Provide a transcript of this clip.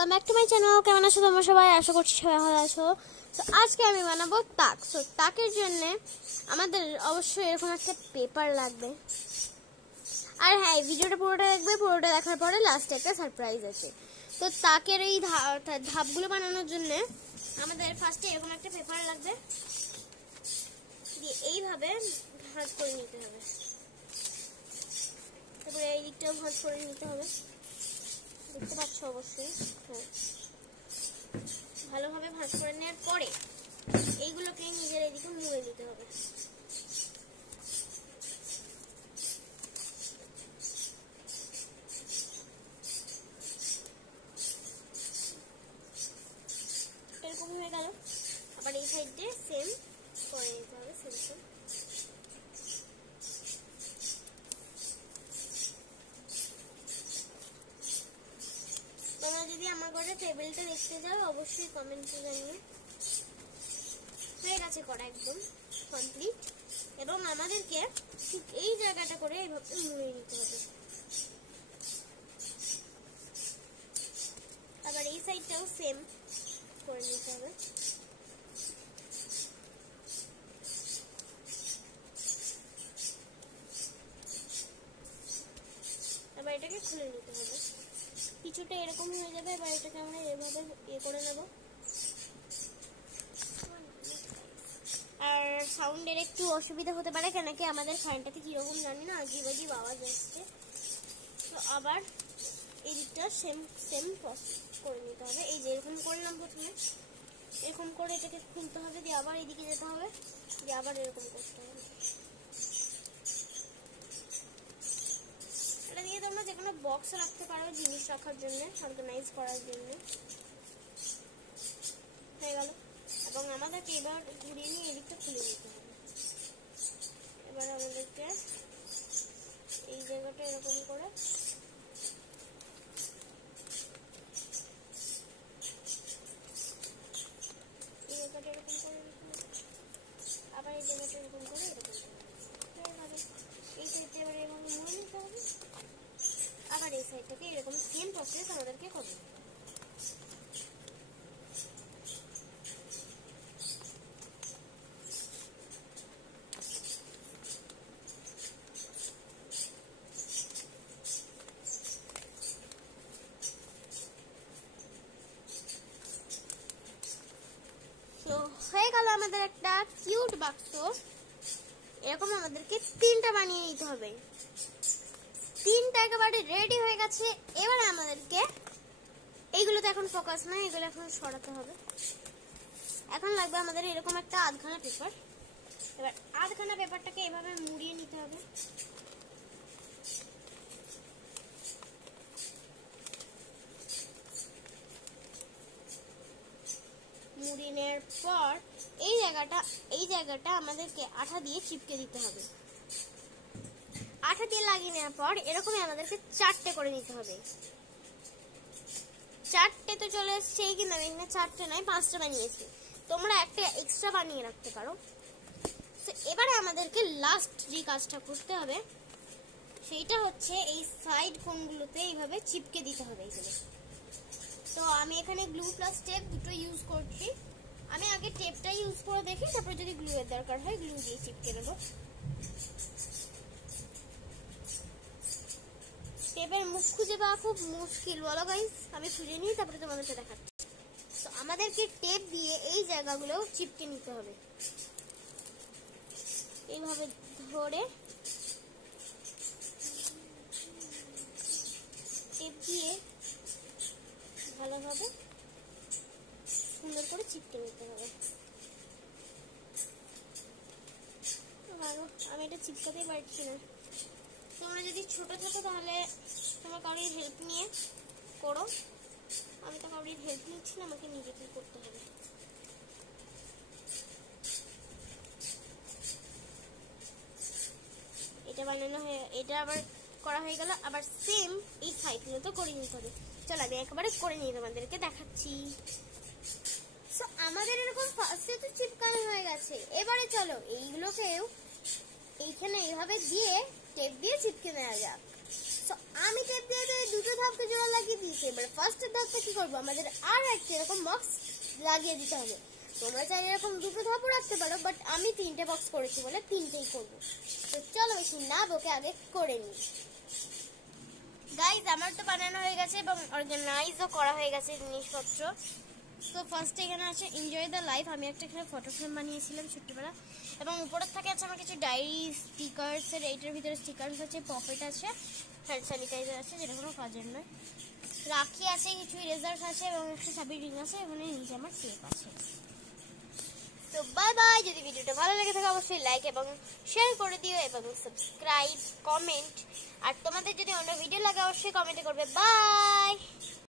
Welcome back to my channel. কেমন আছো তোমরা সবাই? আশা করছি সবাই ভালো আছো। তো আজকে আমি বানাবো তাক। তো তাকের জন্য আমাদের অবশ্যই এরকম একটা পেপার লাগবে। আর হ্যাঁ, এই ভিডিওটা পুরোটা দেখবে, পুরোটা দেখার পরে লাস্টে একটা সারপ্রাইজ আছে। তো তাকের এই ধাপগুলো বানানোর জন্য আমাদের ফার্স্টে এরকম একটা পেপার লাগবে, দিয়ে এইভাবে ভাঁজ করে নিতে হবে। তারপরে এই দিকটাও ভাঁজ করে নিতে হবে, দেখতে পাচ্ছ অবশ্যই। হ্যাঁ, ভালোভাবে ভাঁজ করে নেওয়ার পরে এইগুলোকে নিজের এদিকে মুড়ে নিতে হবে। এরকম হয়ে গেল। আবার এই সাইডে সেম করে নিতে হবে, সেম। তোমরা যদি আমার ঘরে টেবিলটা দেখতে যাও অবশ্যই কমেন্টে জানিও। হয়ে গেছে করা, একদম কমপ্লিট। এবং আমাদেরকে ঠিক এই জায়গাটা করে এইভাবে মুড়ে নিতে হবে। আবার এই সাইডটাও সেম করে নিতে হবে। এবার এটাকে খুলে নিতে হবে, কিছুটা এরকম হয়ে যাবে। এবার এটাকে আমরা এভাবে করে নেব। আর সাউন্ডের একটু অসুবিধা হতে পারে, কেন কি আমাদের ফ্যানটাতে কিরকম জানি না, আজীব আজীব আওয়াজ আসছে। তো আবার এই দিকটা সেম প্রসেস করে নিতে হবে। এই যে এরকম করলাম, প্রথমে এরকম করে এটাকে খুলতে হবে, দিয়ে আবার এদিকে যেতে হবে, দিয়ে আবার এরকম করতে হবে। এটা দিয়ে তোমরা যে কোনো বক্স রাখতে পারো, জিনিস রাখার জন্য, অর্গানাইজ করার জন্য। হয়ে গেল। এবং আমাদেরকে এবার ঘুরিয়ে নিয়ে এদিকটা খুলে দিতে হবে। এবার আমাদেরকে এই জায়গাটা এরকম করে আবার এই জায়গাটা এরকম করে এই সাইডটা এবার এরকম মুড়ে নিতে হবে। আবার এই সাইডটাকে এরকম সেম প্রসেস আমাদেরকে করতে হবে। তো হয়ে গেল আমাদের একটা কিউট বাক্স। এরকম আমাদেরকে 3টা বানিয়ে নিতে হবে। 3টা একেবারে রেডি হয়ে গেছে। এবারে আমাদেরকে এইগুলোতে এখন ফোকাস না, এগুলো এখন সরাতে হবে। এখন লাগবে আমাদের এরকম একটা আধখানা পেপার। এবার আধখানা পেপারটাকে এভাবে মুড়িয়ে নিতে হবে। মুড়িয়ে নেওয়ার পর এই জায়গাটা আমাদেরকে আঠা দিয়ে চিপকে দিতে হবে। আঠা দিয়ে লাগিয়ে নেওয়ার পর এরকমই আমাদেরকে 4টে করে নিতে হবে। 4টে তো চলে এসছে, কিন্তু আমি এখানে 4টে নয় 5টা বানিয়েছি। তোমরা একটা এক্সট্রা বানিয়ে রাখতে পারো। তো এবারে আমাদেরকে লাস্ট যে কাজটা করতে হবে সেইটা হচ্ছে এই সাইড কোণগুলোতে এইভাবে চিপকে দিতে হবে এইগুলো। তো আমি এখানে গ্লু প্লাস টেপ দুটো ইউজ করছি। আমি আগে টেপটা ইউজ করে দেখি, তারপর যদি গ্লু এর দরকার হয় গ্লু দিয়ে চিপকে নেব। টেপের মুখ খুঁজে পাওয়া খুব মুশকিল, বলো গাইস। আমি খুঁজে নিই, তারপরে তোমাদেরকে দেখাচ্ছি। তো আমাদেরকে টেপ দিয়ে এই জায়গাগুলো চিপকে নিতে হবে। এইভাবে ধরে টেপ দিয়ে ভালোভাবে সুন্দর করে চিপকে নিতে হবে। আমি এটা চিপকাতেই পারছি না। তোমরা যদি ছোট থাকো তাহলে তোমার কারোর হেল্প নিয়ে করো। আমি তো কারোর হেল্প নিচ্ছি না, আমাকে নিজেকে করতে হবে। এটা বানানো হয়ে, এটা আবার করা হয়ে গেল। আবার সেম এই সাইডগুলো তো করে নিতে হবে। চলো আমি একেবারে করে নিয়ে তোমাদেরকে দেখাচ্ছি। তো আমাদের এরকম ফার্স্টে তো চিপকানো হয়ে গেছে। এবারে চলো এইগুলোকেও এইখানে এইভাবে দিয়ে টেপ দিয়ে চিপকে নেওয়া যাক। সো আমি টেপ দিয়ে দুটো ধাপকে জোড়া লাগিয়ে দিয়েছি। এবার ফার্স্টের ধাপটা কি করবো, আমাদের আর একটা এরকম বক্স লাগিয়ে দিতে হবে। তোমরা চাইলে এরকম দুটো ধাপও রাখতে পারো, বাট আমি 3টে বক্স করেছি বলে 3টেই করবো। তো চলো বেশি না বকে আগে করে নিই। গাইজ আমার তো বানানো হয়ে গেছে এবং অর্গানাইজও করা হয়ে গেছে জিনিসপত্র। তো ফার্স্টে এখানে আছে এনজয় দ্য লাইফ, আমি একটা এখানে ফটো ফ্রেম বানিয়েছিলাম ছোট্টবেলা। এবং উপরের থাকে আছে আমার কিছু ডায়েরি স্টিকার্সের, এইটার ভিতরে স্টিকার্স আছে, পকেট আছে, হ্যান্ড স্যানিটাইজার আছে যেটা কোনো কাজের নয়, রাখি আছে, কিছু ইরেজার্স আছে এবং একটা চাবি রিং আছে, এখানে নিচে আমার টেপ আছে। তো বাই বাই। যদি ভিডিওটা ভালো লেগে থাকে অবশ্যই লাইক এবং শেয়ার করে দিও এবং সাবস্ক্রাইব, কমেন্ট, আর তোমাদের যদি অন্য ভিডিও লাগে অবশ্যই কমেন্টে করবে। বাই।